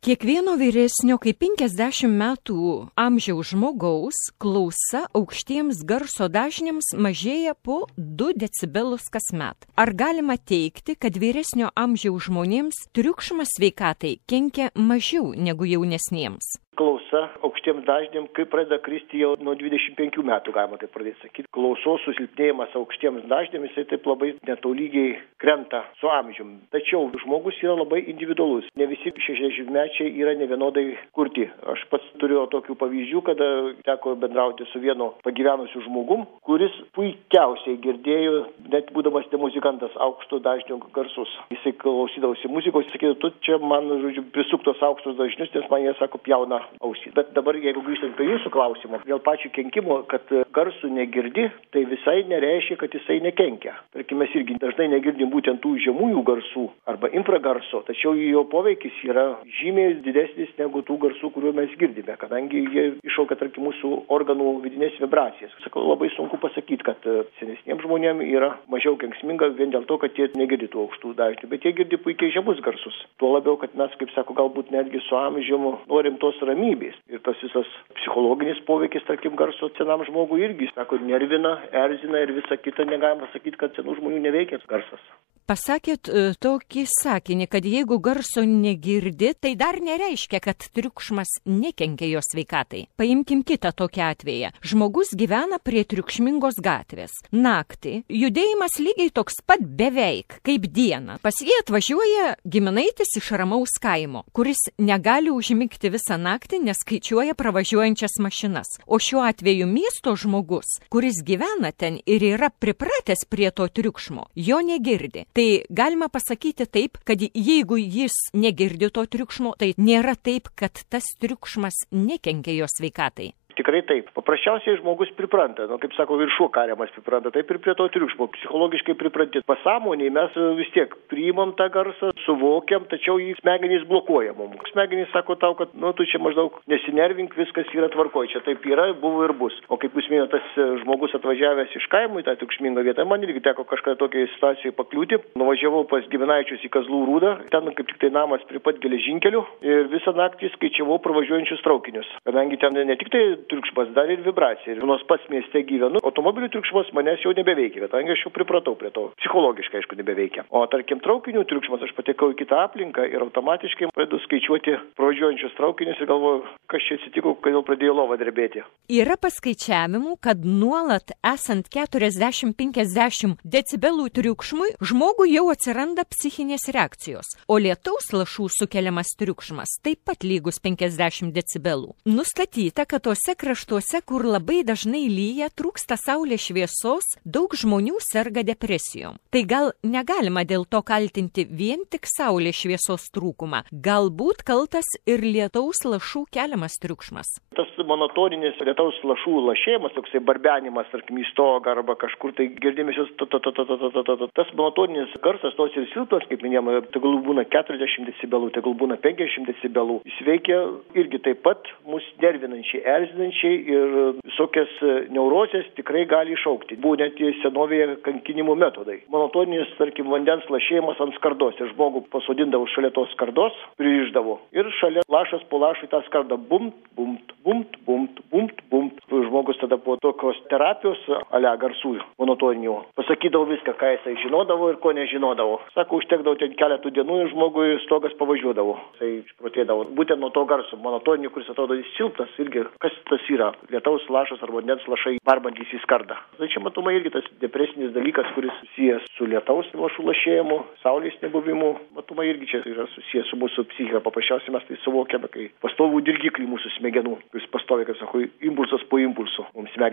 Kiekvieno vyresnio kaip 50 metų amžiaus žmogaus klausa aukštiems garso dažniams mažėja po 2 decibelus kasmet. Ar galima teigti, kad vyresnio amžiaus žmonėms triukšmas sveikatai kenkia mažiau negu jaunesniems? Klausa aukštiems dažniams, kai pradeda kristi jau nuo 25 metų, galima taip pradėti sakyti. Klausos susilpnėjimas aukštiems dažniams, jisai taip labai netolygiai krenta su amžiumi. Tačiau žmogus yra labai individualus. Ne visi 60-mečiai yra nevienodai kurti. Aš pats turiu tokių pavyzdžių, kada teko bendrauti su vienu pagyvenusiu žmogum, kuris puikiausiai girdėjo, net būdamas ne muzikantas, aukšto dažnių garsus. Jisai klausydavosi muzikos, sakė, tu čia man, prisuktos aukštus dažnius, nes man jie sako pjauna ausį. Bet dabar, jeigu grįžtant prie jūsų klausimo, dėl pačių kenkimo, kad garsų negirdi, tai visai nereiškia, kad jisai nekenkia. Tarkim, mes irgi dažnai negirdim būtent tų žemųjų garsų arba infragarso, tačiau jo poveikis yra žymiai didesnis negu tų garsų, kuriuo mes girdime, kadangi jie iššaukia, tarkim, mūsų organų vidinės vibracijas. Sakau, labai sunku pasakyti, kad senesniems žmonėms yra mažiau kenksminga vien dėl to, kad jie negirdi tų aukštų dažnių, bet jie girdi puikiai žemus garsus. Tuo labiau, kad mes, kaip sako, galbūt netgi su amžiumi norim tos ramybės. Ir tas visas psichologinis poveikis, tarkim, garso senam žmogui irgi, sako, nervina, erzina ir visa kita, negalima sakyti, kad senų žmonių neveikia garsas. Pasakėt tokį sakinį, kad jeigu garso negirdi, tai dar nereiškia, kad triukšmas nekenkia jo sveikatai. Paimkim kitą tokį atvejį. Žmogus gyvena prie triukšmingos gatvės. Naktį judėjimas lygiai toks pat beveik kaip dieną. Pas jį atvažiuoja giminaitis iš ramaus kaimo, kuris negali užmigti visą naktį, nes skaičiuoja pravažiuojančias mašinas. O šiuo atveju miesto žmogus, kuris gyvena ten ir yra pripratęs prie to triukšmo, jo negirdi. Tai galima pasakyti taip, kad jeigu jis negirdi to triukšmo, tai nėra taip, kad tas triukšmas nekenkia jo sveikatai. Tikrai taip. Paprasčiausiai žmogus pripranta, kaip sako, ir šuo kariamas pripranta, taip ir prie to triukšmo. Psichologiškai pripranti. Pasąmonėj mes vis tiek priimam tą garsą, suvokiam, tačiau jį smegenys blokuoja mums. Smegenys sako tau, kad tu čia maždaug nesinervink, viskas yra tvarkoj, čia taip yra, buvo ir bus. O kaip jūs minėjote, tas žmogus atvažiavęs iš kaimo į tą triukšmingą vietą, man irgi teko kažką tokiai situacijai pakliūti. Nuvažiavau pas giminaičius į Kazlų Rūdą, ten kaip tik tai namas prie pat geležinkelių ir visą naktį skaičiavau pravažiuojančius traukinius. Kadangi ten ne tik tai triukšmas, dar ir vibracija. Ir nors pats mieste gyvenu, automobilių triukšmas manęs jau nebeveikia, bet aš jau pripratau prie to. Psichologiškai, aišku, nebeveikia. O tarkim, traukinių triukšmas, aš patekau į kitą aplinką ir automatiškai pradedu skaičiuoti pravažiuojančius traukinius ir galvoju, kas čia atsitiko, kodėl pradėjo lova drebėti. Yra paskaičiavimų, kad nuolat esant 40-50 decibelų triukšmui, žmogui jau atsiranda psichinės reakcijos, o lietaus lašų sukeliamas triukšmas taip pat lygus 50 decibelų. Nustatyta, kad tose kraštuose, kur labai dažnai lyja, trūksta saulės šviesos, daug žmonių serga depresijom. Tai gal negalima dėl to kaltinti vien tik saulės šviesos trūkumą. Galbūt kaltas ir lietaus lašų keliamas triukšmas. Tas monotoninis lietaus lašų lašėjimas, toksai barbenimas, tarkim, į stogą arba kažkur tai girdėmės, tas monotoninis garsas, tos ir silpnas, kaip minėjome, tegul būna 40 decibelų, tegul būna 50 decibelų. Jis veikia irgi taip pat mus nervinančiai, erzinančiai ir visokias neurozės tikrai gali išaukti. Buvo net senovėje kankinimo metodai. Monotoninis, tarkim, vandens lašėjimas ant skardos ir žmogų pasodindavo šalia tos skardos, pririšdavo ir šalia lašas po lašui tą skardą bumt, bumt, bumt, bumt, bumt, bumt. Žmogus tada po tokios terapijos, ale garsų monotoninių, pasakydavo viską, ką jisai žinodavo ir ko nežinodavo. Sako, užtekdavo ten keletų dienų ir žmogui stogas pavažiuodavo. Jisai išprotėdavo. Būtent nuo to garso monotoninio, kuris atrodo silpnas, irgi kas tas yra? Lietaus lašas arba vandens lašai barbantys į skardą. Tai čia matoma irgi tas depresinis dalykas, kuris susijęs su lietaus lašų lašėjimu, saulės nebuvimu. Matoma irgi čia yra susijęs su mūsų psichika. Paprasčiausiai mes tai suvokiame, kai pastovų dirgiklį mūsų smegenų, kuris pastovi, kaip sako, impulsas po impulso mums smegenys.